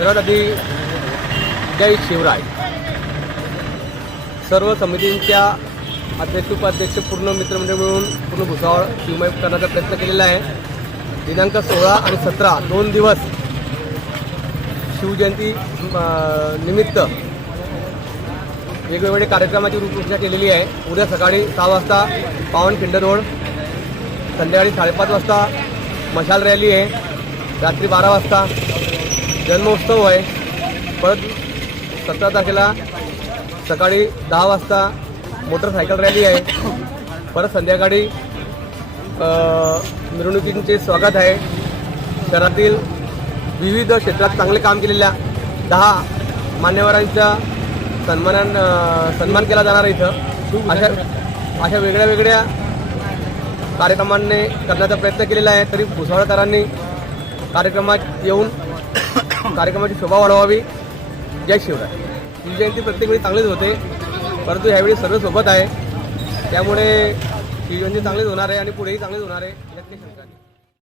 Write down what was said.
सर्वात आधी जय शिवराय। सर्व समितींच्या अध्यक्ष उपाध्यक्ष पूर्ण मित्रमंडळ मिळून पूर्ण भुसावळ शिवमय करण्याचा प्रयत्न केलेला आहे. दिनांक सोळा आणि सतरा दोन दिवस शिवजयंती निमित्त वेगवेगळे कार्यक्रमाची रूपरेषा केलेली आहे. उद्या सकाळी सहा वाजता पावनखिंड रोड संध्याकाळी साडेपाच वाजता मशाल रॅली आहे. रात्री बारा वाजता जन्मोत्सव आहे. परत सतरा तारखेला सकाळी दहा वाजता मोटरसायकल रॅली आहे. परत संध्याकाळी मिरवणुकींचे स्वागत आहे. शहरातील विविध क्षेत्रात चांगले काम केलेल्या दहा मान्यवरांच्या सन्मानान सन्मान केला जाणार आहे इथं. अशा अशा वेगळ्या वेगळ्या कार्यक्रमांनी करण्याचा प्रयत्न केलेला आहे. तरी भुसावळकरांनी कार्यक्रमात येऊन कार्यक्रमाची शोभा वाढवावी. जय शिवराय. शिवजयंती प्रत्येक वेळी चांगलीच होते. परंतु ह्यावेळी सर्व सोबत आहे. त्यामुळे शिवजयंती चांगलीच होणार आहे आणि पुढेही चांगलीच होणार आहे. यातली शंका